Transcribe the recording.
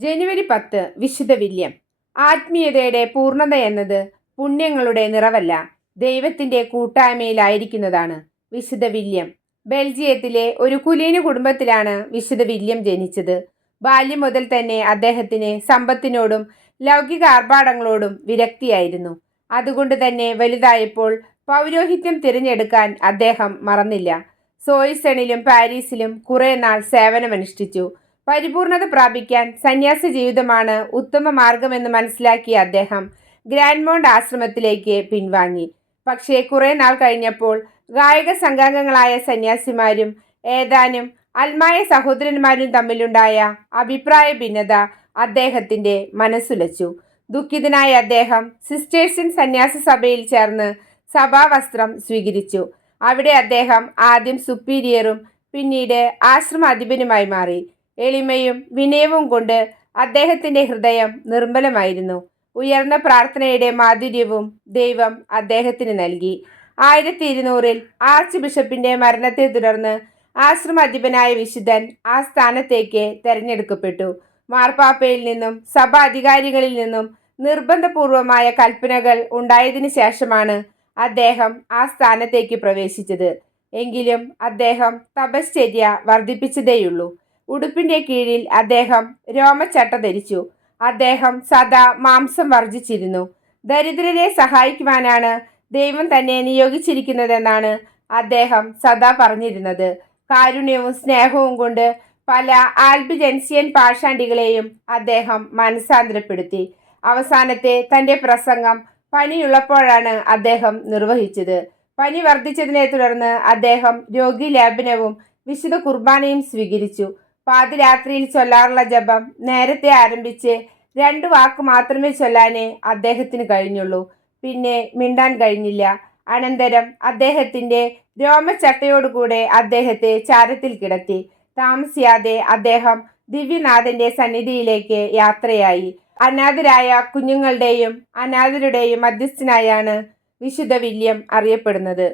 ജനുവരി പത്ത് വിശുദ്ധ വില്യം. ആത്മീയതയുടെ പൂർണത എന്നത് പുണ്യങ്ങളുടെ നിറവല്ല ദൈവത്തിന്റെ കൂട്ടായ്മയിലായിരിക്കുന്നതാണ് വിശുദ്ധ വില്യം. ബെൽജിയത്തിലെ ഒരു കുലീന കുടുംബത്തിലാണ് വിശുദ്ധ വില്യം ജനിച്ചത്. ബാല്യം മുതൽ തന്നെ അദ്ദേഹത്തിന് സമ്പത്തിനോടും ലൗകിക ആർഭാടങ്ങളോടും വിരക്തിയായിരുന്നു. അതുകൊണ്ട് തന്നെ വലുതായപ്പോൾ പൗരോഹിത്യം തിരഞ്ഞെടുക്കാൻ അദ്ദേഹം മറന്നില്ല. സോയിസണിലും പാരീസിലും കുറേ നാൾ സേവനമനുഷ്ഠിച്ചു. പരിപൂർണത പ്രാപിക്കാൻ സന്യാസ ജീവിതമാണ് ഉത്തമ മാർഗമെന്ന് മനസ്സിലാക്കിയ അദ്ദേഹം ഗ്രാൻഡ് മോണ്ട് ആശ്രമത്തിലേക്ക് പിൻവാങ്ങി. പക്ഷേ കുറേ നാൾ കഴിഞ്ഞപ്പോൾ ഗായക സംഘാംഗങ്ങളായ സന്യാസിമാരും ഏതാനും അൽമായ സഹോദരന്മാരും തമ്മിലുണ്ടായ അഭിപ്രായ ഭിന്നത അദ്ദേഹത്തിന്റെ മനസ്സുലച്ചു. ദുഃഖിതനായ അദ്ദേഹം സിസ്റ്റേഴ്സിൻ സന്യാസ സഭയിൽ ചേർന്ന് സഭാവസ്ത്രം സ്വീകരിച്ചു. അവിടെ അദ്ദേഹം ആദ്യം സുപ്പീരിയറും പിന്നീട് ആശ്രമ അധിപനുമായി മാറി. എളിമയും വിനയവും കൊണ്ട് അദ്ദേഹത്തിന്റെ ഹൃദയം നിർമ്മലമായിരുന്നു. ഉയർന്ന പ്രാർത്ഥനയുടെ മാധുര്യവും ദൈവം അദ്ദേഹത്തിന് നൽകി. ആയിരത്തി ഇരുന്നൂറിൽ ആർച്ച് ബിഷപ്പിന്റെ മരണത്തെ തുടർന്ന് ആശ്രമാധിപനായ വിശുദ്ധൻ ആ സ്ഥാനത്തേക്ക് തെരഞ്ഞെടുക്കപ്പെട്ടു. മാർപ്പാപ്പയിൽ നിന്നും സഭാ അധികാരികളിൽ നിന്നും നിർബന്ധപൂർവമായ കൽപ്പനകൾ ഉണ്ടായതിനു ശേഷമാണ് അദ്ദേഹം ആ സ്ഥാനത്തേക്ക് പ്രവേശിച്ചത്. എങ്കിലും അദ്ദേഹം തപശ്ചര്യ വർദ്ധിപ്പിച്ചതേയുള്ളൂ. ഉടുപ്പിന്റെ കീഴിൽ അദ്ദേഹം രോമച്ചട്ട ധരിച്ചു. അദ്ദേഹം സദാ മാംസം വർജിച്ചിരുന്നു ദരിദ്രരെ സഹായിക്കുവാനാണ് ദൈവം തന്നെ നിയോഗിച്ചിരിക്കുന്നതെന്നാണ് അദ്ദേഹം സദാ പറഞ്ഞിരുന്നത്. കാരുണ്യവും സ്നേഹവും കൊണ്ട് പല ആൽബിജൻസിയൻ പാഷാണ്ടികളെയും അദ്ദേഹം മനസാന്തരപ്പെടുത്തി അവസാനത്തെ തന്റെ പ്രസംഗം പനിയുള്ളപ്പോഴാണ് അദ്ദേഹം നിർവഹിച്ചത്. പനി വർദ്ധിച്ചതിനെ തുടർന്ന് അദ്ദേഹം രോഗി ലേപനവും വിശുദ്ധ കുർബാനയും സ്വീകരിച്ചു. പാതിരാത്രിയിൽ ചൊല്ലാറുള്ള ജപം നേരത്തെ ആരംഭിച്ച് രണ്ട് വാക്ക് മാത്രമേ ചൊല്ലാനേ അദ്ദേഹത്തിന് കഴിഞ്ഞുള്ളൂ. പിന്നെ മിണ്ടാൻ കഴിഞ്ഞില്ല. അനന്തരം അദ്ദേഹത്തിന്റെ രോമച്ചട്ടയോടുകൂടെ അദ്ദേഹത്തെ ചാരത്തിൽ കിടത്തി. താമസിയാതെ അദ്ദേഹം ദിവ്യനാഥന്റെ സന്നിധിയിലേക്ക് യാത്രയായി. അനാഥരായ കുഞ്ഞുങ്ങളുടെയും അനാഥരുടെയും മധ്യസ്ഥനായാണ് വിശുദ്ധ വില്യം അറിയപ്പെടുന്നത്.